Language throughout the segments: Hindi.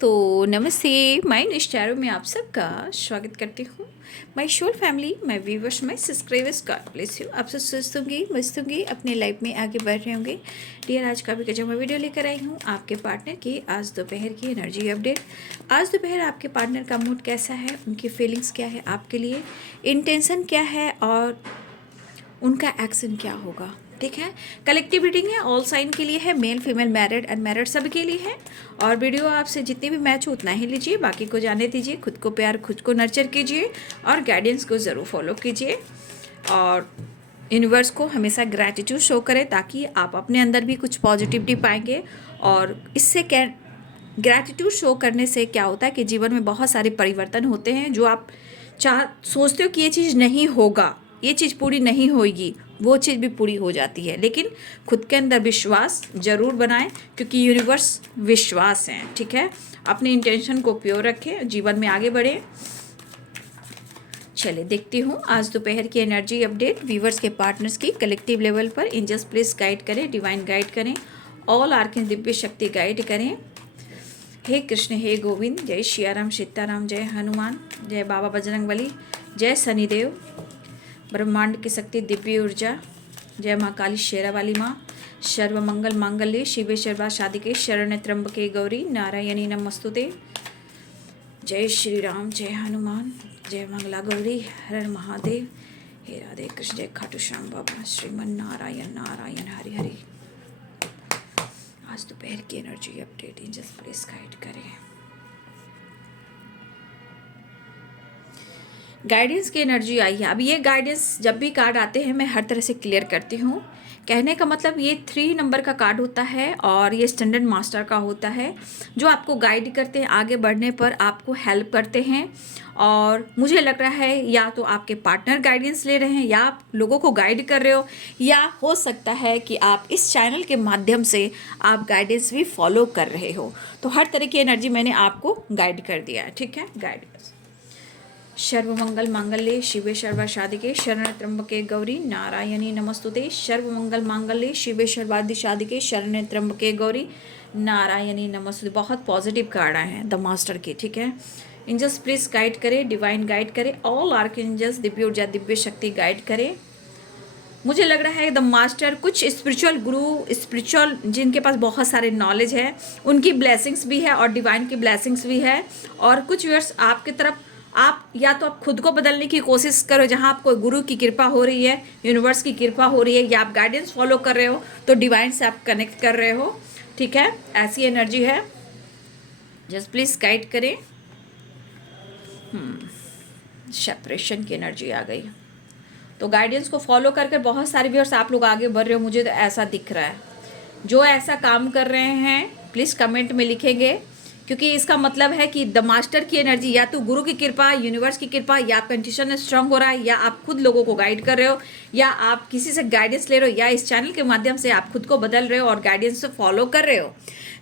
दोस्तों नमस्ते। माय निष्ठारों में आप सबका स्वागत करती हूँ। My whole family, my viewers, my subscribers, God bless you. आप सब स्वस्थ होंगे, मस्त होंगे, अपने लाइफ में आगे बढ़ रहे होंगे। डियर, आज का भी गजब मैं वीडियो लेकर आई हूँ आपके पार्टनर की आज दोपहर की एनर्जी अपडेट। आज दोपहर आपके पार्टनर का मूड कैसा है, उनकी फीलिंग्स क्या है आपके लिए, इंटेंशन क्या है और उनका एक्शन क्या होगा। ठीक है, कलेक्टिव रीडिंग है, ऑल साइन के लिए है, मेल फीमेल मैरिड अनमैरिड सब के लिए है। और वीडियो आपसे जितने भी मैच हो उतना ही लीजिए, बाकी को जाने दीजिए। खुद को प्यार, खुद को नर्चर कीजिए और गाइडेंस को ज़रूर फॉलो कीजिए। और यूनिवर्स को हमेशा ग्रैटिट्यूड शो करें ताकि आप अपने अंदर भी कुछ पॉजिटिविटी पाएंगे। और इससे क्या, ग्रैटिट्यूड शो करने से क्या होता है कि जीवन में बहुत सारे परिवर्तन होते हैं। जो आप सोचते हो कि ये चीज़ नहीं होगा, ये चीज़ पूरी नहीं होगी, वो चीज़ भी पूरी हो जाती है। लेकिन खुद के अंदर विश्वास ज़रूर बनाएं, क्योंकि यूनिवर्स विश्वास है। ठीक है, अपने इंटेंशन को प्योर रखें, जीवन में आगे बढ़ें। चलिए देखती हूँ आज दोपहर की एनर्जी अपडेट व्यूवर्स के पार्टनर्स की कलेक्टिव लेवल पर। एंजल्स प्लीज गाइड करें, डिवाइन गाइड करें, ऑल आर्कन दिव्य शक्ति गाइड करें। हे कृष्ण, हे गोविंद, जय सियाराम, सीताराम, जय हनुमान, जय बाबा बजरंगबली, जय शनिदेव, ब्रह्मांड की शक्ति, दिव्य ऊर्जा, जय माँ काली शेरा वाली माँ, सर्व मंगल मांगल्ये शिवे सर्वा साधिके शरण्य त्र्यंबके गौरी नारायणी नमस्तुते। जय श्री राम, जय हनुमान, जय मंगला गौरी, हर महादेव, हे राधे कृष्ण, जय खाटू श्याम बाबा, श्रीमन नारायण नारायण हरि हरि। आज दोपहर की energy update angels please guide करें। गाइडेंस की एनर्जी आई है। अब ये गाइडेंस जब भी कार्ड आते हैं मैं हर तरह से क्लियर करती हूँ। कहने का मतलब ये 3 नंबर का कार्ड होता है और ये स्टैंडर्ड मास्टर का होता है, जो आपको गाइड करते हैं, आगे बढ़ने पर आपको हेल्प करते हैं। और मुझे लग रहा है या तो आपके पार्टनर गाइडेंस ले रहे हैं या आप लोगों को गाइड कर रहे हो, या हो सकता है कि आप इस चैनल के माध्यम से आप गाइडेंस भी फॉलो कर रहे हो। तो हर तरह की एनर्जी मैंने आपको गाइड कर दिया है। ठीक है, गाइडेंस। सर्वमंगल मांगल्ये शिवे सर्वा साधिके शरण्य त्र्यंबके गौरी नारायणी नमस्तुते। सर्वमंगल मांगल्ये शिवे सर्वादि साधिके शरण्य त्र्यंबके गौरी नारायणी नमस्तुते। बहुत पॉजिटिव कार्ड आए हैं द मास्टर के। ठीक है, एंजल्स प्लीज गाइड करें, डिवाइन गाइड करें, ऑल आर्कएंजल्स दिव्य ऊर्जा दिव्य शक्ति गाइड करें। मुझे लग रहा है द मास्टर कुछ स्पिरिचुअल गुरु, स्पिरिचुअल जिनके पास बहुत सारे नॉलेज है, उनकी ब्लेसिंग्स भी है और डिवाइन की ब्लेसिंग्स भी है। और कुछ वर्ष आपकी तरफ आप या तो आप खुद को बदलने की कोशिश करो, जहाँ आपको गुरु की कृपा हो रही है, यूनिवर्स की कृपा हो रही है, या आप गाइडेंस फॉलो कर रहे हो तो डिवाइन से आप कनेक्ट कर रहे हो। ठीक है, ऐसी एनर्जी है। जस्ट प्लीज गाइड करें। सेपरेशन की एनर्जी आ गई, तो गाइडेंस को फॉलो करके बहुत सारे व्यूअर्स आप लोग आगे बढ़ रहे हो, मुझे तो ऐसा दिख रहा है। जो ऐसा काम कर रहे हैं प्लीज़ कमेंट में लिखेंगे, क्योंकि इसका मतलब है कि द मास्टर की एनर्जी, या तो गुरु की कृपा, यूनिवर्स की कृपा, या आपका इंट्यूशन स्ट्रांग हो रहा है, या आप खुद लोगों को गाइड कर रहे हो, या आप किसी से गाइडेंस ले रहे हो, या इस चैनल के माध्यम से आप खुद को बदल रहे हो और गाइडेंस से फॉलो कर रहे हो।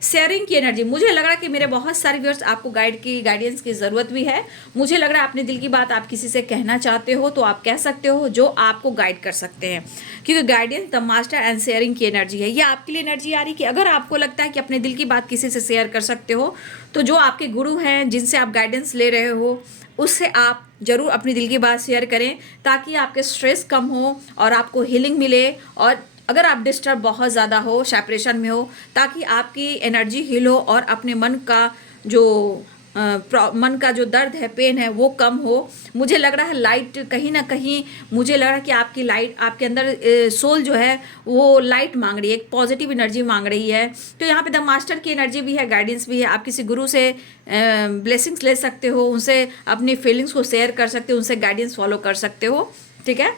शेयरिंग की एनर्जी, मुझे लग रहा है कि मेरे बहुत सारे व्यूअर्स आपको गाइडेंस की ज़रूरत भी है। मुझे लग रहा है अपने दिल की बात आप किसी से कहना चाहते हो तो आप कह सकते हो, जो आपको गाइड कर सकते हैं, क्योंकि guidance the master and sharing की एनर्जी है। ये आपके लिए एनर्जी आ रही कि अगर आपको लगता है कि अपने दिल की बात किसी से शेयर कर सकते हो, तो जो आपके गुरु हैं जिनसे आप गाइडेंस ले रहे हो उससे आप ज़रूर अपनी दिल की बात शेयर करें, ताकि आपके स्ट्रेस कम हो और आपको हीलिंग मिले। और अगर आप डिस्टर्ब बहुत ज़्यादा हो, सेपरेशन में हो, ताकि आपकी एनर्जी हील हो और अपने मन का जो मन का जो दर्द है, पेन है, वो कम हो। मुझे लग रहा है लाइट कहीं ना कहीं, मुझे लग रहा है कि आपकी लाइट, आपके अंदर सोल जो है वो लाइट मांग रही है, एक पॉजिटिव एनर्जी मांग रही है। तो यहाँ पे द मास्टर की एनर्जी भी है, गाइडेंस भी है। आप किसी गुरु से ब्लेसिंग्स ले सकते हो, उनसे अपनी फीलिंग्स को शेयर कर सकते हो, उनसे गाइडेंस फॉलो कर सकते हो। ठीक है,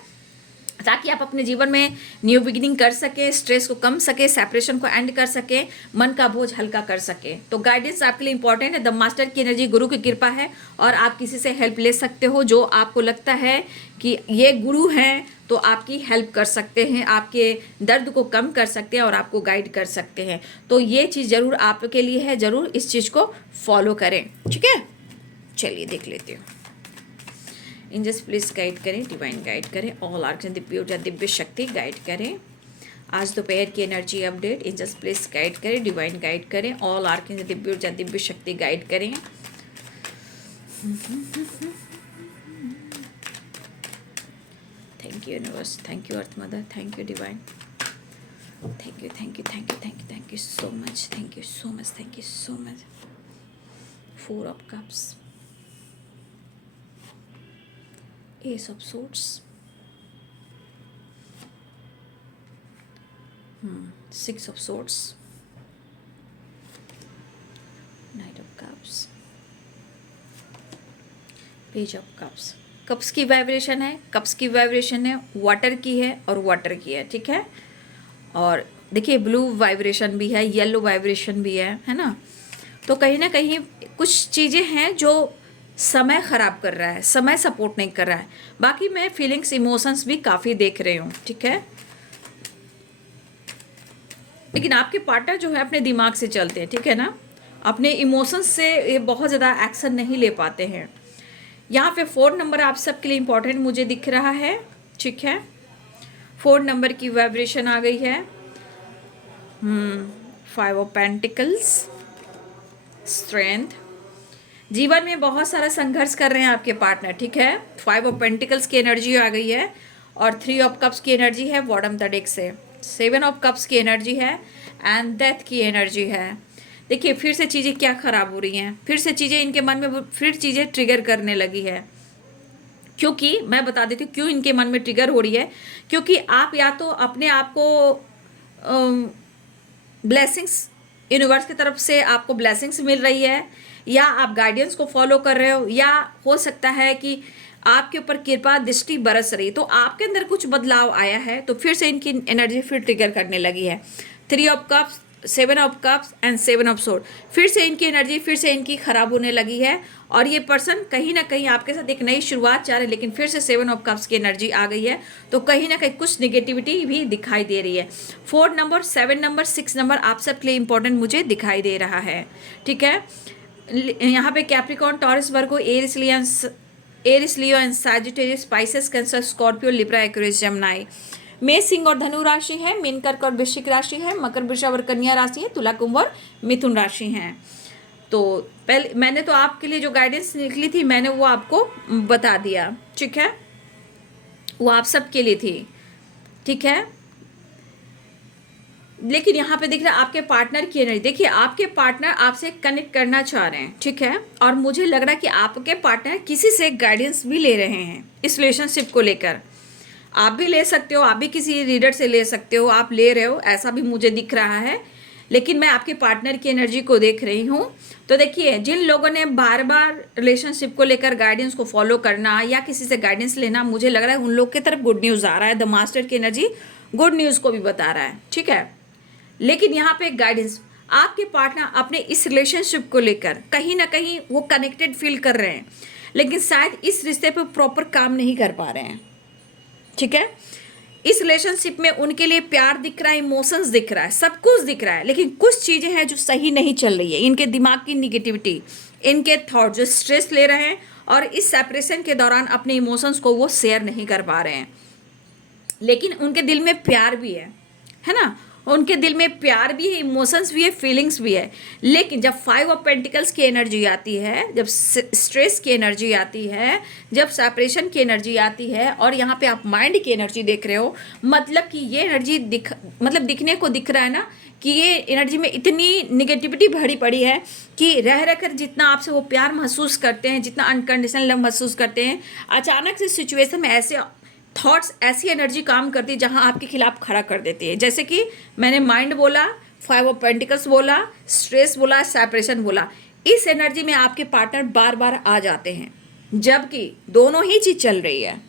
ताकि आप अपने जीवन में न्यू बिगिनिंग कर सके, स्ट्रेस को कम सके, सेपरेशन को एंड कर सके, मन का बोझ हल्का कर सके। तो गाइडेंस आपके लिए इंपॉर्टेंट है। द मास्टर की एनर्जी, गुरु की कृपा है, और आप किसी से हेल्प ले सकते हो जो आपको लगता है कि ये गुरु हैं तो आपकी हेल्प कर सकते हैं, आपके दर्द को कम कर सकते हैं और आपको गाइड कर सकते हैं। तो ये चीज़ ज़रूर आपके लिए है, ज़रूर इस चीज़ को फॉलो करें। ठीक है, चलिए देख लेते हो। एंजल्स प्लीज गाइड करें, डिवाइन गाइड करें, ऑल आर्कन दिव्य ऊर्जा दिव्य शक्ति गाइड करें। आज दोपहर की energy update angels please guide करें, डिवाइन गाइड करें, ऑल आर्कन दिव्य ऊर्जा दिव्य शक्ति गाइड करें। Thank you universe, thank you earth mother, thank you divine, thank you thank you thank you thank you thank you so much, thank you so much, thank you so much. 4 of cups, Ace of swords, 6 of swords, Knight of cups, Page of cups। Cups की वाइब्रेशन है, कप्स की वाइब्रेशन है, वाटर की है और वाटर की है, ठीक है। और देखिए ब्लू वाइब्रेशन भी है, येलो वाइब्रेशन भी है ना। तो कहीं ना कहीं कुछ चीज़ें हैं जो समय ख़राब कर रहा है, समय सपोर्ट नहीं कर रहा है। बाकी मैं फीलिंग्स इमोशंस भी काफ़ी देख रही हूँ, ठीक है। लेकिन आपके पार्टनर जो है अपने दिमाग से चलते हैं, ठीक है ना, अपने इमोशंस से ये बहुत ज़्यादा एक्शन नहीं ले पाते हैं। यहाँ पे 4 नंबर आप सबके लिए इम्पोर्टेंट मुझे दिख रहा है, ठीक है। 4 नंबर की वाइब्रेशन आ गई है। 5 ऑफ पेंटिकल्स, स्ट्रेंथ। जीवन में बहुत सारा संघर्ष कर रहे हैं आपके पार्टनर, ठीक है। 5 ऑफ पेंटिकल्स की एनर्जी आ गई है और 3 ऑफ कप्स की एनर्जी है बॉटम द डेक से। 7 ऑफ कप्स की एनर्जी है एंड डेथ की एनर्जी है। देखिए फिर से चीज़ें क्या ख़राब हो रही हैं, फिर से चीज़ें इनके मन में फिर चीज़ें ट्रिगर करने लगी है। क्योंकि मैं बता देती हूँ क्यों इनके मन में ट्रिगर हो रही है। क्योंकि आप या तो अपने आप को ब्लेसिंग्स, यूनिवर्स की तरफ से आपको ब्लेसिंग्स मिल रही है, या आप गाइडेंस को फॉलो कर रहे हो, या हो सकता है कि आपके ऊपर कृपा दृष्टि बरस रही, तो आपके अंदर कुछ बदलाव आया है, तो फिर से इनकी एनर्जी फिर ट्रिगर करने लगी है। 3 of cups, 7 of cups and 7 of sword, फिर से इनकी एनर्जी फिर से इनकी खराब होने लगी है। और ये पर्सन कहीं ना कहीं आपके साथ एक नई शुरुआत चाह रहे हैं, लेकिन फिर से 7 ऑफ कप्स की एनर्जी आ गई है, तो कहीं ना कहीं कुछ निगेटिविटी भी दिखाई दे रही है। 4 नंबर, 7 नंबर, 6 नंबर आप सबके लिए इंपॉर्टेंट मुझे दिखाई दे रहा है, ठीक है। यहाँ पे Capricorn, Taurus, Virgo, Aries, Leo and Sagittarius, Pisces, Cancer, Scorpio, Libra, Aquarius, Gemini. मेष, सिंह और धनु राशि है, मीन, कर्क और वृश्चिक राशि है, मकर, वृषभ और कन्या राशि है, तुला, कुंभ और मिथुन राशि हैं। तो पहले मैंने तो आपके लिए जो गाइडेंस निकली थी मैंने वो आपको बता दिया, ठीक है, वो आप सबके लिए थी, ठीक है। लेकिन यहाँ पे दिख रहा है आपके पार्टनर की एनर्जी। देखिए आपके पार्टनर आपसे कनेक्ट करना चाह रहे हैं, ठीक है। और मुझे लग रहा है कि आपके पार्टनर किसी से गाइडेंस भी ले रहे हैं इस रिलेशनशिप को लेकर। आप भी ले सकते हो, आप भी किसी रीडर से ले सकते हो, आप ले रहे हो, ऐसा भी मुझे दिख रहा है। लेकिन मैं आपके पार्टनर की एनर्जी को देख रही हूँ। तो देखिए जिन लोगों ने बार बार रिलेशनशिप को लेकर गाइडेंस को फॉलो करना या किसी से गाइडेंस लेना, मुझे लग रहा है उन लोग की तरफ गुड न्यूज़ आ रहा है। द मास्टर की एनर्जी गुड न्यूज़ को भी बता रहा है, ठीक है। लेकिन यहाँ पे गाइडेंस, आपके पार्टनर अपने इस रिलेशनशिप को लेकर कहीं ना कहीं वो कनेक्टेड फील कर रहे हैं, लेकिन शायद इस रिश्ते पर प्रॉपर काम नहीं कर पा रहे हैं, ठीक है। इस रिलेशनशिप में उनके लिए प्यार दिख रहा है, इमोशंस दिख रहा है, सब कुछ दिख रहा है, लेकिन कुछ चीज़ें हैं जो सही नहीं चल रही है। इनके दिमाग की निगेटिविटी, इनके थॉट जो स्ट्रेस ले रहे हैं, और इस सेपरेशन के दौरान अपने इमोशंस को वो शेयर नहीं कर पा रहे हैं। लेकिन उनके दिल में प्यार भी है ना, उनके दिल में प्यार भी है, इमोशंस भी है, फीलिंग्स भी है। लेकिन जब 5 ऑफ पेंटिकल्स की एनर्जी आती है, जब स्ट्रेस की एनर्जी आती है, जब सेपरेशन की एनर्जी आती है, और यहाँ पे आप माइंड की एनर्जी देख रहे हो, मतलब कि ये एनर्जी दिखने को दिख रहा है ना कि ये एनर्जी में इतनी निगेटिविटी भरी पड़ी है कि रह रहकर जितना आपसे वो प्यार महसूस करते हैं, जितना अनकंडीशनल लव महसूस करते हैं, अचानक से सिचुएशन में ऐसे थॉट्स, ऐसी एनर्जी काम करती है जहां आपके खिलाफ खड़ा कर देती है। जैसे कि मैंने माइंड बोला, 5 ऑफ पेंटिकल्स बोला, स्ट्रेस बोला, सेपरेशन बोला। इस एनर्जी में आपके पार्टनर बार बार आ जाते हैं, जबकि दोनों ही चीज़ चल रही है,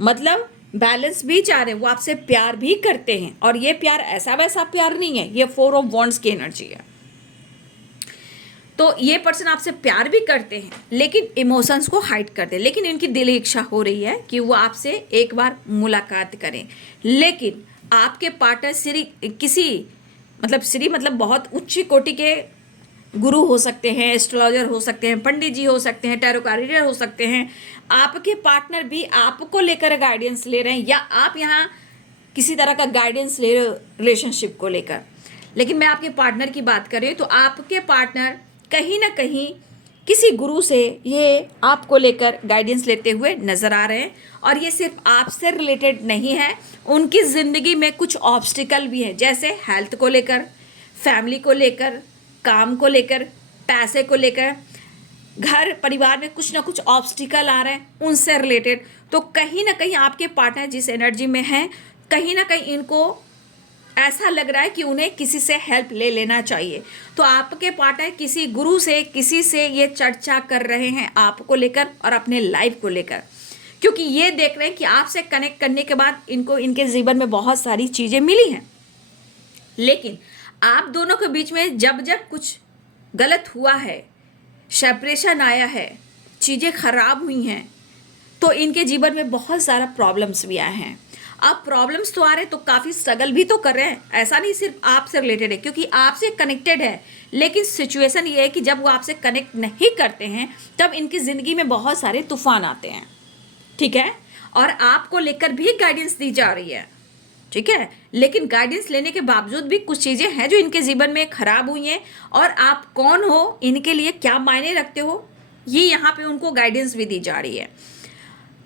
मतलब बैलेंस भी चाह रहे हैं, वो आपसे प्यार भी करते हैं। और ये प्यार ऐसा वैसा प्यार नहीं है, ये 4 ऑफ वॉन्ड्स की एनर्जी है। तो ये पर्सन आपसे प्यार भी करते हैं, लेकिन इमोशंस को हाइड करते हैं। लेकिन इनकी दिल इच्छा हो रही है कि वो आपसे एक बार मुलाकात करें। लेकिन आपके पार्टनर श्री मतलब बहुत उच्च कोटि के गुरु हो सकते हैं, एस्ट्रोलॉजर हो सकते हैं, पंडित जी हो सकते हैं, टैरो कार्ड रीडर हो सकते हैं। आपके पार्टनर भी आपको लेकर गाइडेंस ले रहे हैं, या आप यहाँ किसी तरह का गाइडेंस ले रहे हो रिलेशनशिप को लेकर। लेकिन मैं आपके पार्टनर की बात कर रही हूँ, तो आपके पार्टनर कहीं ना कहीं किसी गुरु से ये आपको लेकर गाइडेंस लेते हुए नज़र आ रहे हैं। और ये सिर्फ आपसे रिलेटेड नहीं है, उनकी ज़िंदगी में कुछ ऑब्स्टिकल भी है, जैसे हेल्थ को लेकर, फैमिली को लेकर, काम को लेकर, पैसे को लेकर, घर परिवार में कुछ ना कुछ ऑब्स्टिकल आ रहे हैं उनसे रिलेटेड। तो कहीं ना कहीं आपके पार्टनर जिस एनर्जी में हैं, कहीं ना कहीं इनको ऐसा लग रहा है कि उन्हें किसी से हेल्प ले लेना चाहिए। तो आपके पार्टनर किसी गुरु से, किसी से ये चर्चा कर रहे हैं आपको लेकर और अपने लाइफ को लेकर, क्योंकि ये देख रहे हैं कि आपसे कनेक्ट करने के बाद इनको इनके जीवन में बहुत सारी चीज़ें मिली हैं। लेकिन आप दोनों के बीच में जब जब कुछ गलत हुआ है, सेपरेशन आया है, चीज़ें खराब हुई हैं, तो इनके जीवन में बहुत सारा प्रॉब्लम्स भी आए हैं। अब प्रॉब्लम्स तो आ रहे हैं तो काफ़ी स्ट्रगल भी तो कर रहे हैं, ऐसा नहीं सिर्फ आपसे रिलेटेड है, क्योंकि आपसे कनेक्टेड है। लेकिन सिचुएशन ये है कि जब वो आपसे कनेक्ट नहीं करते हैं तब इनकी ज़िंदगी में बहुत सारे तूफान आते हैं, ठीक है। और आपको लेकर भी गाइडेंस दी जा रही है, ठीक है। लेकिन गाइडेंस लेने के बावजूद भी कुछ चीज़ें हैं जो इनके जीवन में खराब हुई हैं, और आप कौन हो, इनके लिए क्या मायने रखते हो, ये यहाँ पे उनको गाइडेंस भी दी जा रही है।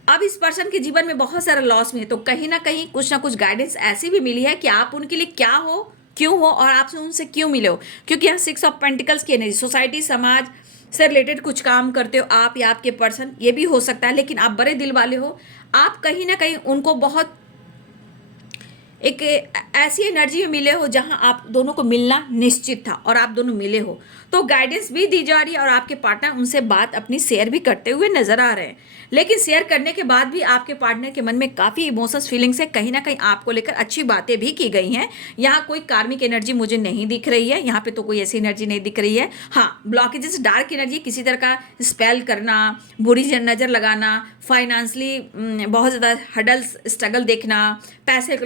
अब इस पर्सन के जीवन में बहुत सारा लॉस में है, तो कहीं ना कहीं कुछ ना कुछ गाइडेंस ऐसी भी मिली है कि आप उनके लिए क्या हो, क्यों हो, और आपसे उनसे क्यों मिले हो। क्योंकि यहाँ 6 ऑफ पेंटिकल्स की एनर्जी, सोसाइटी, समाज से रिलेटेड कुछ काम करते हो आप या आपके पर्सन, ये भी हो सकता है। लेकिन आप बड़े दिल वाले हो, आप कहीं ना कहीं उनको बहुत एक ऐसी एनर्जी में मिले हो जहां आप दोनों को मिलना निश्चित था और आप दोनों मिले हो। तो गाइडेंस भी दी जा रही है और आपके पार्टनर उनसे बात अपनी शेयर भी करते हुए नजर आ रहे हैं। लेकिन शेयर करने के बाद भी आपके पार्टनर के मन में काफ़ी इमोशंस, फीलिंग्स है, कहीं ना कहीं आपको लेकर अच्छी बातें भी की गई हैं। यहाँ कोई कार्मिक एनर्जी मुझे नहीं दिख रही है, यहाँ पे तो कोई ऐसी एनर्जी नहीं दिख रही है। हाँ, ब्लॉकेजेस, डार्क एनर्जी, किसी तरह का स्पेल करना, बुरी नज़र लगाना, फाइनेंशियली बहुत ज़्यादा हडल्स, स्ट्रगल देखना, पैसे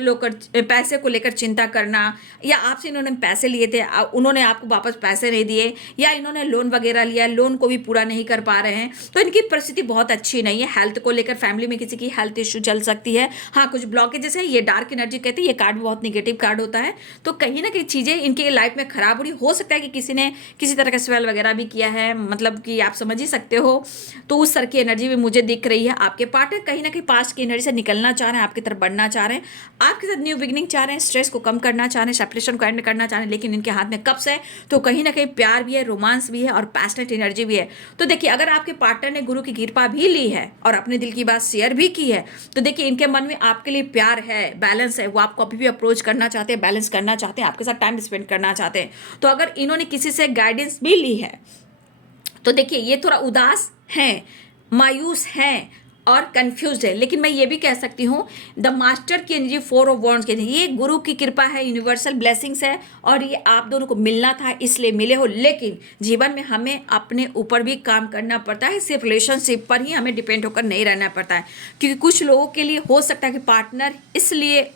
को लेकर चिंता करना, या आपसे इन्होंने पैसे लिए थे, उन्होंने आपको वापस पैसे नहीं दिए, या इन्होंने लोन वगैरह लिया, लोन को भी पूरा नहीं कर पा रहे हैं, तो इनकी परिस्थिति बहुत अच्छी नहीं है। हेल्थ को लेकर फैमिली में किसी की हेल्थ इश्यू चल सकती है। हाँ, कुछ ब्लॉकेजेस है, ये डार्क एनर्जी कहते हैं, ये कार्ड बहुत निगेटिव कार्ड होता है। तो कहीं ना कहीं चीज़ें इनके लाइफ में खराब हो रही, हो सकता है कि किसी ने किसी तरह का स्वेल वगैरह भी किया है, मतलब कि आप समझ ही सकते हो। तो उस तरह की एनर्जी भी मुझे दिख रही है। आपके पार्टनर कहीं ना कहीं पास्ट की एनर्जी से निकलना चाह रहे हैं, आपकी तरफ बढ़ना चाह रहे हैं, आपके साथ न्यू बिगिनिंग चाह रहे हैं, स्ट्रेस को कम करना चाह रहे हैं, सेपरेशन को एंड करना चाह रहे हैं। लेकिन इनके हाथ में कप्स है, तो कहीं ना कहीं प्यार भी है, रोमांस भी है और पैशनेट एनर्जी भी है। तो देखिए, अगर आपके पार्टनर ने गुरु की कृपा भी ली है और अपने दिल की बात शेयर भी की है, तो देखिए इनके मन में आपके लिए प्यार है, बैलेंस है, वो आपको अभी भी अप्रोच करना चाहते हैं, बैलेंस करना चाहते हैं, आपके साथ टाइम स्पेंड करना चाहते हैं। तो अगर इन्होंने किसी से गाइडेंस भी ली है, तो देखिए ये थोड़ा उदास हैं, मायूस हैं और कंफ्यूज्ड है। लेकिन मैं ये भी कह सकती हूँ, द मास्टर की एनर्जी, 4 ऑफ वॉन्ड्स की, ये गुरु की कृपा है, यूनिवर्सल ब्लेसिंग्स है, और ये आप दोनों को मिलना था इसलिए मिले हो। लेकिन जीवन में हमें अपने ऊपर भी काम करना पड़ता है, सिर्फ रिलेशनशिप पर ही हमें डिपेंड होकर नहीं रहना पड़ता है। क्योंकि कुछ लोगों के लिए हो सकता है कि पार्टनर इसलिए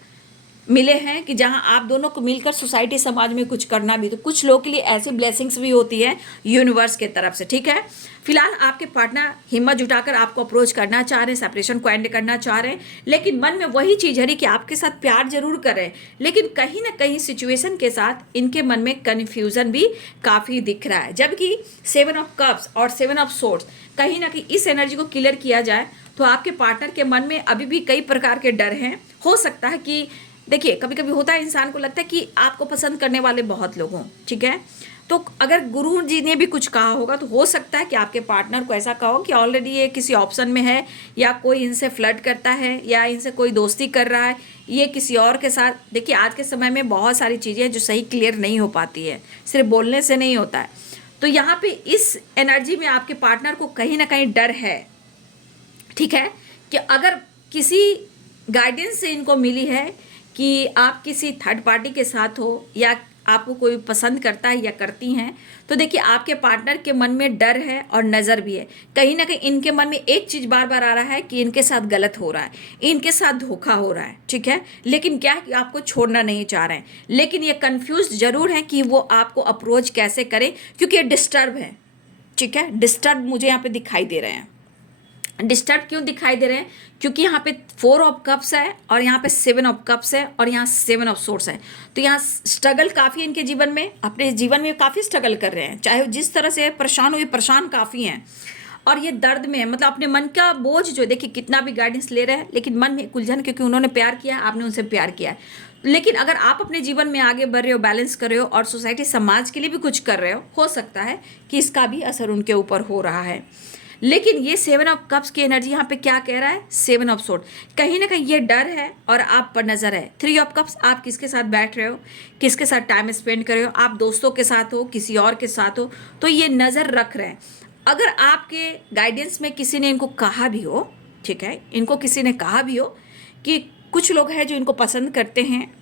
मिले हैं कि जहां आप दोनों को मिलकर सोसाइटी, समाज में कुछ करना भी, तो कुछ लोगों के लिए ऐसी ब्लेसिंग्स भी होती है यूनिवर्स के तरफ से, ठीक है। फिलहाल आपके पार्टनर हिम्मत जुटाकर आपको अप्रोच करना चाह रहे हैं, सेपरेशन को एंड करना चाह रहे हैं, लेकिन मन में वही चीज़ है कि आपके साथ प्यार जरूर कर रहे हैं, लेकिन कहीं ना कहीं सिचुएशन के साथ इनके मन में कन्फ्यूज़न भी काफ़ी दिख रहा है। जबकि 7 ऑफ कप्स और 7 ऑफ सोर्ड्स, कहीं ना कहीं इस एनर्जी को क्लियर किया जाए तो आपके पार्टनर के मन में अभी भी कई प्रकार के डर हैं। हो सकता है कि देखिए, कभी कभी होता है, इंसान को लगता है कि आपको पसंद करने वाले बहुत लोग हों, ठीक है। तो अगर गुरु जी ने भी कुछ कहा होगा तो हो सकता है कि आपके पार्टनर को ऐसा कहो कि ऑलरेडी ये किसी ऑप्शन में है, या कोई इनसे फ्लर्ट करता है, या इनसे कोई दोस्ती कर रहा है, ये किसी और के साथ। देखिए, आज के समय में बहुत सारी चीज़ें जो सही क्लियर नहीं हो पाती है, सिर्फ बोलने से नहीं होता है। तो यहाँ पे इस एनर्जी में आपके पार्टनर को कहीं ना कहीं डर है, ठीक है, कि अगर किसी गाइडेंस से इनको मिली है कि आप किसी थर्ड पार्टी के साथ हो, या आपको कोई पसंद करता है या करती हैं, तो देखिए आपके पार्टनर के मन में डर है और नज़र भी है। कहीं ना कहीं इनके मन में एक चीज़ बार बार आ रहा है कि इनके साथ गलत हो रहा है, इनके साथ धोखा हो रहा है, ठीक है। लेकिन क्या है कि आपको छोड़ना नहीं चाह रहे हैं, लेकिन ये कंफ्यूज जरूर हैं कि वो आपको अप्रोच कैसे करें, क्योंकि ये डिस्टर्ब है, ठीक है। डिस्टर्ब मुझे यहाँ पे दिखाई दे रहे हैं। डिस्टर्ब क्यों दिखाई दे रहे हैं? क्योंकि यहाँ पे 4 ऑफ कप्स है और यहाँ पे 7 ऑफ कप्स है और यहाँ 7 ऑफ सोर्स है। तो यहाँ स्ट्रगल काफ़ी है इनके जीवन में, अपने जीवन में काफ़ी स्ट्रगल कर रहे हैं, चाहे जिस तरह से परेशान हुए, परेशान काफ़ी हैं और ये दर्द में है। मतलब अपने मन का बोझ जो, देखिए कितना भी गाइडेंस ले रहे हैं लेकिन मन में उलझन, क्योंकि उन्होंने प्यार किया, आपने उनसे प्यार किया है। लेकिन अगर आप अपने जीवन में आगे बढ़ रहे हो, बैलेंस कर रहे हो और सोसाइटी समाज के लिए भी कुछ कर रहे हो सकता है कि इसका भी असर उनके ऊपर हो रहा है। लेकिन ये 7 ऑफ कप्स की एनर्जी यहाँ पे क्या कह रहा है? 7 ऑफ सोर्ड, कहीं ना कहीं ये डर है और आप पर नज़र है। 3 ऑफ कप्स, आप किसके साथ बैठ रहे हो, किसके साथ टाइम स्पेंड कर रहे हो, आप दोस्तों के साथ हो, किसी और के साथ हो, तो ये नज़र रख रहे हैं। अगर आपके गाइडेंस में किसी ने इनको कहा भी हो, ठीक है, इनको किसी ने कहा भी हो कि कुछ लोग हैं जो इनको पसंद करते हैं,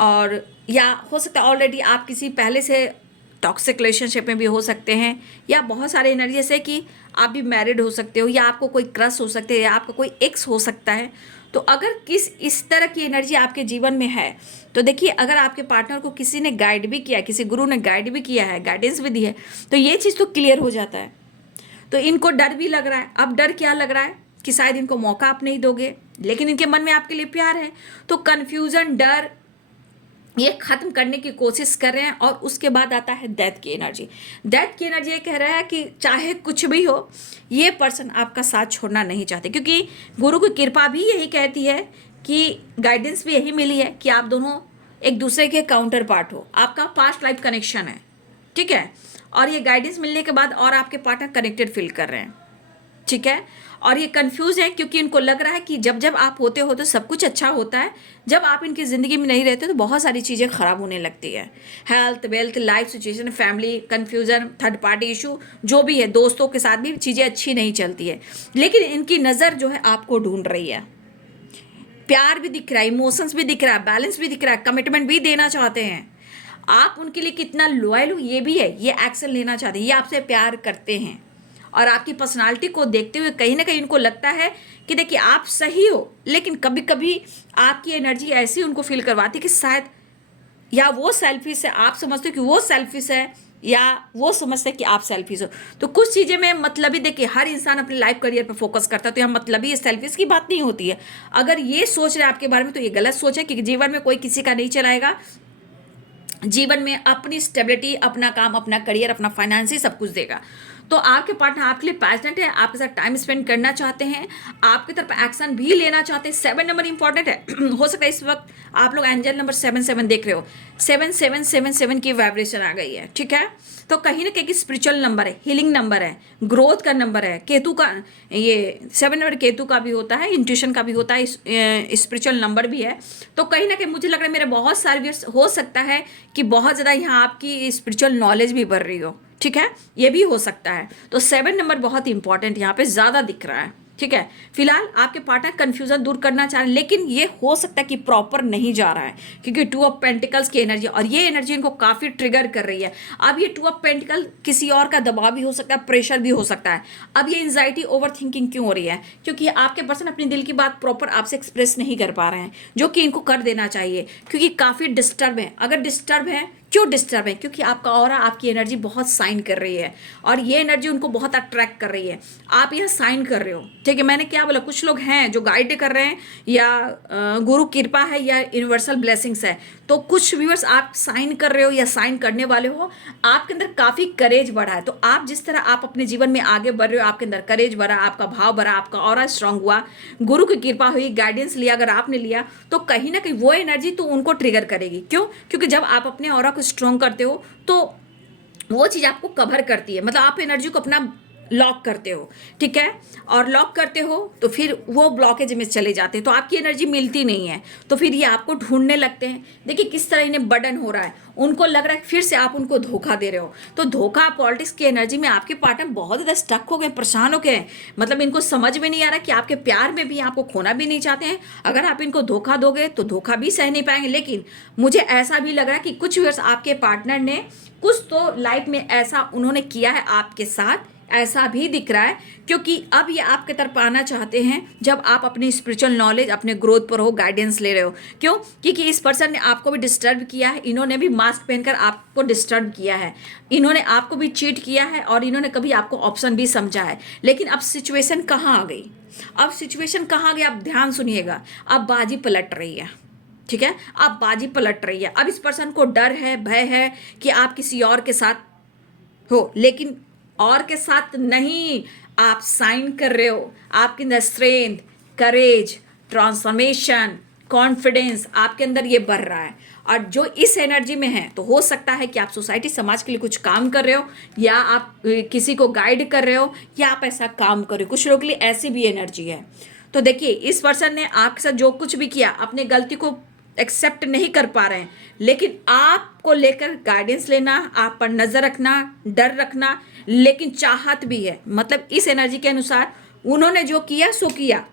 और या हो सकता है ऑलरेडी आप किसी पहले से टॉक्सिक रिलेशनशिप में भी हो सकते हैं, या बहुत सारे एनर्जी जैसे कि आप भी मैरिड हो सकते हो, या आपको कोई क्रश हो सकते हैं, या आपका कोई एक्स हो सकता है। तो अगर इस तरह की एनर्जी आपके जीवन में है तो देखिए, अगर आपके पार्टनर को किसी ने गाइड भी किया, किसी गुरु ने गाइड भी किया है, गाइडेंस भी दी है, तो ये चीज़ तो क्लियर हो जाता है। तो इनको डर भी लग रहा है। अब डर क्या लग रहा है कि शायद इनको मौका आप नहीं दोगे, लेकिन इनके मन में आपके लिए प्यार है। तो कन्फ्यूज़न, डर, ये खत्म करने की कोशिश कर रहे हैं। और उसके बाद आता है डेथ की एनर्जी। डेथ की एनर्जी ये कह रहा है कि चाहे कुछ भी हो, ये पर्सन आपका साथ छोड़ना नहीं चाहते, क्योंकि गुरु की कृपा भी यही कहती है कि गाइडेंस भी यही मिली है कि आप दोनों एक दूसरे के काउंटर पार्ट हो, आपका पास्ट लाइफ कनेक्शन है, ठीक है। और ये गाइडेंस मिलने के बाद और आपके पार्टनर कनेक्टेड फील कर रहे हैं, ठीक है। और ये कंफ्यूज है क्योंकि इनको लग रहा है कि जब जब आप होते हो तो सब कुछ अच्छा होता है, जब आप इनकी ज़िंदगी में नहीं रहते तो बहुत सारी चीज़ें ख़राब होने लगती है। Health, wealth, life situation, family, confusion, third party issue, जो भी है, दोस्तों के साथ भी चीज़ें अच्छी नहीं चलती है। लेकिन इनकी नज़र जो है आपको ढूंढ रही है। प्यार भी दिख रहा है, इमोशंस भी दिख रहा है, बैलेंस भी दिख रहा है, कमिटमेंट भी देना चाहते हैं। आप उनके लिए कितना लॉयल हो ये भी है, ये एक्शन लेना चाहते हैं, ये आपसे प्यार करते हैं। और आपकी पर्सनालिटी को देखते हुए कहीं ना कहीं इनको लगता है कि देखिए आप सही हो, लेकिन कभी कभी आपकी एनर्जी ऐसी उनको फील करवाती है कि शायद या वो सेल्फिश है, आप समझते हो कि वो सेल्फिश है, या वो समझते हैं कि आप सेल्फिश हो। तो कुछ चीज़ें में मतलबी, देखिए हर इंसान अपने लाइफ करियर पर फोकस करता है, तो यहाँ मतलबी ये सेल्फिश की बात नहीं होती है। अगर ये सोच रहे हैं आपके बारे में तो ये गलत सोच है, क्योंकि जीवन में कोई किसी का नहीं चलाएगा। जीवन में अपनी स्टेबिलिटी, अपना काम, अपना करियर, अपना फाइनेंस ही सब कुछ देगा। तो आपके पार्टनर आपके लिए पैशनेट है, आपके साथ टाइम स्पेंड करना चाहते हैं, आपकी तरफ एक्शन भी लेना चाहते हैं। 7 नंबर इंपॉर्टेंट है। हो सकता है इस वक्त आप लोग एंजल नंबर 7 देख रहे हो, 7 की वाइब्रेशन आ गई है, ठीक है। तो कहीं ना कहीं स्पिरिचुअल नंबर है, हीलिंग नंबर है, ग्रोथ का नंबर है, केतु का, ये 7 नंबर केतु का भी होता है, इंट्यूशन का भी होता है, स्पिरिचुअल नंबर भी है। तो कहीं ना कहीं मुझे लग रहा है मेरे बहुत सारे व्यूअर्स, हो सकता है कि बहुत ज़्यादा यहाँ आपकी स्पिरिचुअल नॉलेज भी बढ़ रही हो, ठीक है, ये भी हो सकता है। तो 7 नंबर बहुत इंपॉर्टेंट यहाँ पे ज़्यादा दिख रहा है, ठीक है। फिलहाल आपके पार्टनर कंफ्यूजन दूर करना चाह रहे हैं, लेकिन ये हो सकता है कि प्रॉपर नहीं जा रहा है, क्योंकि 2 ऑफ पेंटिकल्स की एनर्जी, और ये एनर्जी इनको काफ़ी ट्रिगर कर रही है। अब ये 2 ऑफ पेंटिकल किसी और का दबाव भी हो सकता है, प्रेशर भी हो सकता है। अब ये एंजाइटी, ओवर थिंकिंग क्यों हो रही है? क्योंकि आपके पर्सन अपने दिल की बात प्रॉपर आपसे एक्सप्रेस नहीं कर पा रहे हैं, जो कि इनको कर देना चाहिए, क्योंकि काफ़ी डिस्टर्ब है। अगर डिस्टर्ब है, क्यों डिस्टर्ब है? क्योंकि आपका ऑरा, आपकी एनर्जी बहुत साइन कर रही है, और ये एनर्जी उनको बहुत अट्रैक्ट कर रही है। आप यह साइन कर रहे हो, ठीक है। मैंने क्या बोला, कुछ लोग हैं जो गाइड कर रहे हैं, या गुरु कृपा है, या यूनिवर्सल ब्लेसिंग्स है। तो कुछ व्यूअर्स आप साइन कर रहे हो या साइन करने वाले हो, आपके अंदर काफ़ी करेज बढ़ा है। तो आप जिस तरह आप अपने जीवन में आगे बढ़ रहे हो, आपके अंदर करेज बढ़ा, आपका भाव बढ़ा, आपका ऑरा स्ट्रांग हुआ, गुरु की कृपा हुई, गाइडेंस लिया अगर आपने लिया, तो कहीं ना कहीं वो एनर्जी तो उनको ट्रिगर करेगी। क्यों? क्योंकि जब आप अपने ऑरा को स्ट्रॉन्ग करते हो तो वो चीज़ आपको कवर करती है, मतलब आप एनर्जी को अपना लॉक करते हो, ठीक है। और लॉक करते हो तो फिर वो ब्लॉकेज में चले जाते हैं, तो आपकी एनर्जी मिलती नहीं है, तो फिर ये आपको ढूंढने लगते हैं। देखिए किस तरह इन्हें बर्डन हो रहा है, उनको लग रहा है फिर से आप उनको धोखा दे रहे हो। तो धोखा, पॉलिटिक्स की एनर्जी में आपके पार्टनर बहुत ज़्यादा स्टक हो गए, परेशान हो गए, मतलब इनको समझ में नहीं आ रहा कि आपके प्यार में भी आपको खोना भी नहीं चाहते हैं। अगर आप इनको धोखा दोगे तो धोखा भी सह नहीं पाएंगे। लेकिन मुझे ऐसा भी लग रहा है कि कुछ व्यूअर्स आपके पार्टनर ने कुछ तो लाइफ में ऐसा उन्होंने किया है आपके साथ, ऐसा भी दिख रहा है, क्योंकि अब ये आपके तरफ आना चाहते हैं जब आप अपनी स्पिरिचुअल नॉलेज, अपने ग्रोथ पर हो, गाइडेंस ले रहे हो। क्यों? क्योंकि इस पर्सन ने आपको भी डिस्टर्ब किया है, इन्होंने भी मास्क पहनकर आपको डिस्टर्ब किया है, इन्होंने आपको भी चीट किया है और इन्होंने कभी आपको ऑप्शन भी समझा है। लेकिन अब सिचुएशन कहाँ आ गई? अब सिचुएशन कहाँ आ गई? आप ध्यान सुनिएगा, अब बाजी पलट रही है। ठीक है, अब बाजी पलट रही है। अब इस पर्सन को डर है, भय है कि आप किसी और के साथ हो, लेकिन और के साथ नहीं, आप साइन कर रहे हो। आपके अंदर स्ट्रेंथ, करेज, ट्रांसफॉर्मेशन, कॉन्फिडेंस आपके अंदर ये बढ़ रहा है। और जो इस एनर्जी में है, तो हो सकता है कि आप सोसाइटी, समाज के लिए कुछ काम कर रहे हो, या आप किसी को गाइड कर रहे हो, या आप ऐसा काम कर रहे हो। कुछ लोगों के लिए ऐसी भी एनर्जी है। तो देखिए, इस पर्सन ने आपके साथ जो कुछ भी किया, अपने गलती को एक्सेप्ट नहीं कर पा रहे हैं, लेकिन आपको लेकर गाइडेंस लेना, आप पर नजर रखना, डर रखना, लेकिन चाहत भी है। मतलब इस एनर्जी के अनुसार उन्होंने जो किया सो किया,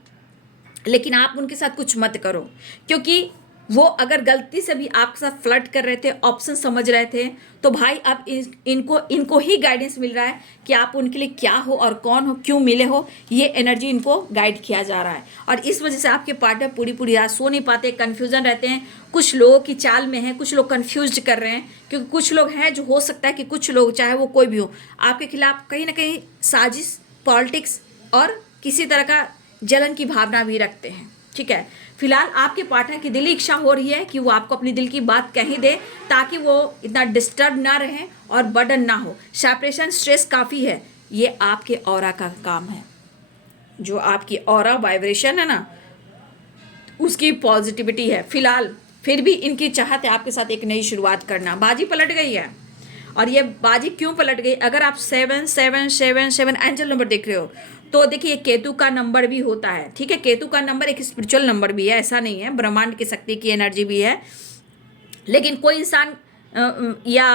लेकिन आप उनके साथ कुछ मत करो, क्योंकि वो अगर गलती से भी आपके साथ फ्लर्ट कर रहे थे, ऑप्शन समझ रहे थे, तो भाई अब इनको ही गाइडेंस मिल रहा है कि आप उनके लिए क्या हो और कौन हो, क्यों मिले हो। ये एनर्जी इनको गाइड किया जा रहा है। और इस वजह से आपके पार्टनर पूरी रात सो नहीं पाते, कन्फ्यूजन रहते हैं। कुछ लोगों की चाल में है, कुछ लोग कन्फ्यूज कर रहे हैं, क्योंकि कुछ लोग हैं जो हो सकता है कि कुछ लोग, चाहे वो कोई भी हो, आपके खिलाफ कहीं ना कहीं साजिश, पॉलिटिक्स और किसी तरह का जलन की भावना भी रखते हैं। ठीक है, फिलहाल आपके पार्टनर की दिली इच्छा हो रही है कि वो आपको अपनी दिल की बात कह ही दे, ताकि वो इतना डिस्टर्ब ना रहे और बर्डन ना हो। सेपरेशन, स्ट्रेस काफ़ी है, ये आपके ऑरा का काम है। जो आपकी ऑरा वाइब्रेशन है ना, उसकी पॉजिटिविटी है। फिलहाल फिर भी इनकी चाहत है आपके साथ एक नई शुरुआत करना। बाजी पलट गई है। और ये बाजी क्यों पलट गई? अगर आप 7 एंजल नंबर देख रहे हो, तो देखिए केतु का नंबर भी होता है। ठीक है, केतु का नंबर एक स्पिरिचुअल नंबर भी है, ऐसा नहीं है, ब्रह्मांड की शक्ति की एनर्जी भी है। लेकिन कोई इंसान या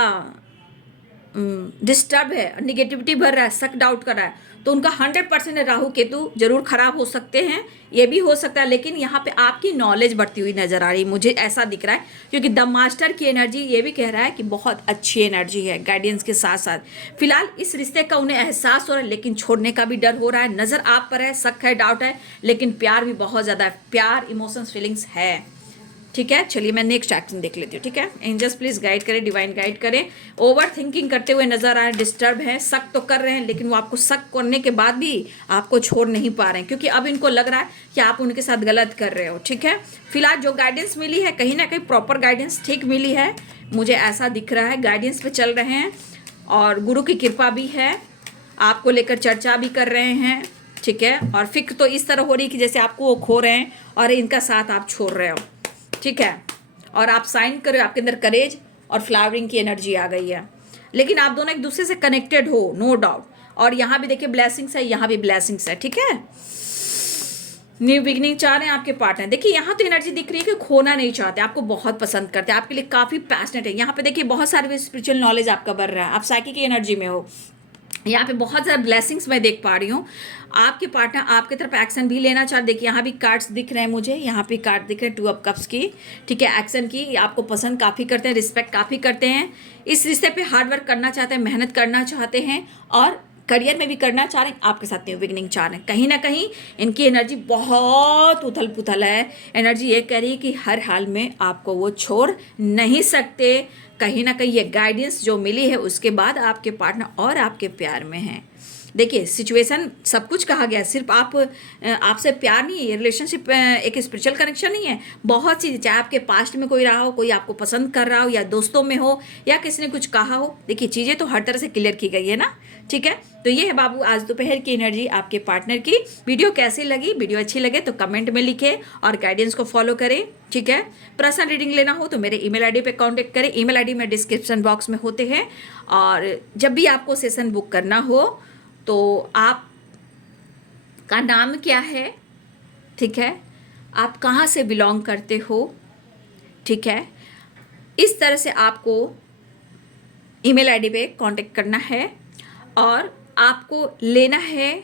डिस्टर्ब है, निगेटिविटी भर रहा है, शक डाउट कर रहा है, तो उनका 100% राहु केतु जरूर खराब हो सकते हैं, ये भी हो सकता है। लेकिन यहाँ पे आपकी नॉलेज बढ़ती हुई नजर आ रही है, मुझे ऐसा दिख रहा है, क्योंकि द मास्टर की एनर्जी ये भी कह रहा है कि बहुत अच्छी एनर्जी है, गाइडेंस के साथ साथ। फिलहाल इस रिश्ते का उन्हें एहसास हो रहा है, लेकिन छोड़ने का भी डर हो रहा है। नजर आप पर है, शक है, डाउट है, लेकिन प्यार भी बहुत ज़्यादा है। प्यार, इमोशंस, फीलिंग्स है। ठीक है, चलिए मैं नेक्स्ट एक्शन देख लेती हूँ। ठीक है, एंजल्स प्लीज गाइड करें, डिवाइन गाइड करें। ओवर थिंकिंग करते हुए नजर आ रहे हैं, डिस्टर्ब है, शक तो कर रहे हैं, लेकिन वो आपको शक करने के बाद भी आपको छोड़ नहीं पा रहे हैं, क्योंकि अब इनको लग रहा है कि आप उनके साथ गलत कर रहे हो। ठीक है, फिलहाल जो गाइडेंस मिली है, कहीं ना कहीं प्रॉपर गाइडेंस ठीक मिली है, मुझे ऐसा दिख रहा है। गाइडेंस पे चल रहे हैं और गुरु की कृपा भी है, आपको लेकर चर्चा भी कर रहे हैं। ठीक है, और फिक्र तो इस तरह हो रही है कि जैसे आपको वो खो रहे हैं और इनका साथ आप छोड़ रहे हो। ठीक है, और आप साइन कर रहे हो, आपके अंदर करेज और फ्लावरिंग की एनर्जी आ गई है। लेकिन आप दोनों एक दूसरे से कनेक्टेड हो, नो डाउट। और यहाँ भी देखिए ब्लेसिंग्स है, यहाँ भी ब्लेसिंग्स है। ठीक है, न्यू बिगनिंग चाह रहे हैं आपके पार्टनर। देखिए यहाँ तो एनर्जी दिख रही है कि खोना नहीं चाहते, आपको बहुत पसंद करते हैं, आपके लिए काफ़ी पैशनेट है। यहाँ पे देखिए बहुत सारे स्पिरिचुअल नॉलेज आपका बढ़ रहा है, आप साइकी की एनर्जी में हो। यहाँ पे बहुत ज़्यादा ब्लेसिंग्स मैं देख पा रही हूँ। आपके पार्टनर आपकी तरफ एक्शन भी लेना चाहते। देखिए यहाँ भी कार्ड्स दिख रहे हैं मुझे, यहाँ पे कार्ड दिख रहे हैं 2 ऑफ कप्स की। ठीक है, एक्शन की, आपको पसंद काफ़ी करते हैं, रिस्पेक्ट काफ़ी करते हैं, इस रिश्ते पे हार्ड वर्क करना चाहते हैं, मेहनत करना चाहते हैं, और करियर में भी करना चाह रहे हैं, आपके साथ न्यू बिगनिंग चाह रहे हैं। कहीं ना कहीं इनकी एनर्जी बहुत उथल पुथल है। एनर्जी ये कह रही है कि हर हाल में आपको वो छोड़ नहीं सकते। कहीं ना कहीं ये गाइडेंस जो मिली है, उसके बाद आपके पार्टनर और आपके प्यार में हैं। देखिए सिचुएशन सब कुछ कहा गया है, सिर्फ आपसे प्यार नहीं है, ये रिलेशनशिप एक स्पिरिचुअल कनेक्शन नहीं है। बहुत सी, चाहे आपके पास्ट में कोई रहा हो, कोई आपको पसंद कर रहा हो, या दोस्तों में हो, या किसी ने कुछ कहा हो, देखिए चीज़ें तो हर तरह से क्लियर की गई है ना। ठीक है, तो ये है बाबू आज दोपहर की एनर्जी आपके पार्टनर की। वीडियो कैसी लगी? वीडियो अच्छी लगे तो कमेंट में लिखें और गाइडेंस को फॉलो करें। ठीक है, पर्सनल रीडिंग लेना हो तो मेरे ईमेल आईडी पे कांटेक्ट करें, ईमेल आईडी में डिस्क्रिप्शन बॉक्स में होते हैं। और जब भी आपको सेशन बुक करना हो तो आप का नाम क्या है, ठीक है, आप कहाँ से बिलोंग करते हो, ठीक है, इस तरह से आपको ईमेल आईडी पे कांटेक्ट करना है। और आपको लेना है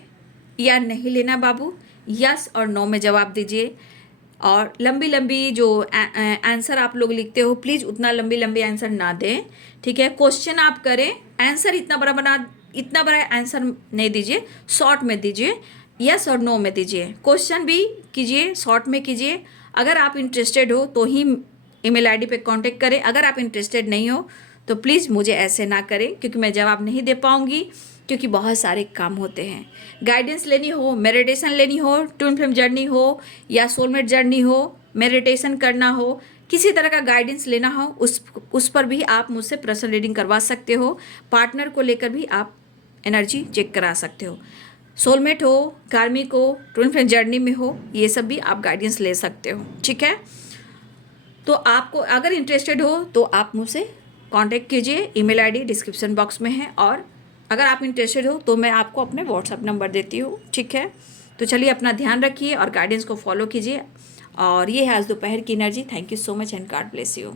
या नहीं लेना बाबू, यस और नो में जवाब दीजिए। और लंबी लंबी जो आंसर आप लोग लिखते हो, प्लीज़ उतना लंबी लंबी आंसर ना दें। ठीक है, क्वेश्चन आप करें, आंसर इतना बड़ा बना इतना बड़ा आंसर नहीं दीजिए, शॉर्ट में दीजिए, यस और नो में दीजिए। क्वेश्चन भी कीजिए, शॉर्ट में कीजिए। अगर आप इंटरेस्टेड हो तो ही ईमेल आईडी पे कांटेक्ट करें, अगर आप इंटरेस्टेड नहीं हो तो प्लीज़ मुझे ऐसे ना करें, क्योंकि मैं जवाब नहीं दे पाऊँगी, क्योंकि बहुत सारे काम होते हैं। गाइडेंस लेनी हो, मेडिटेशन लेनी हो, ट्विन फ्लेम जर्नी हो या सोलमेट जर्नी हो, मेडिटेशन करना हो, किसी तरह का गाइडेंस लेना हो, उस पर भी आप मुझसे पर्सनल रीडिंग करवा सकते हो। पार्टनर को लेकर भी आप एनर्जी चेक करा सकते हो। सोलमेट हो, कार्मिक हो, ट्विन फ्लेम जर्नी में हो, ये सब भी आप गाइडेंस ले सकते हो। ठीक है, तो आपको अगर इंटरेस्टेड हो तो आप मुझसे कांटेक्ट कीजिए, ईमेल आईडी डिस्क्रिप्शन बॉक्स में है, और अगर आप इंटरेस्टेड हो तो मैं आपको अपने व्हाट्सअप नंबर देती हूँ। ठीक है, तो चलिए अपना ध्यान रखिए और गाइडेंस को फॉलो कीजिए। और ये है आज दोपहर की energy. Thank you so much and God bless you.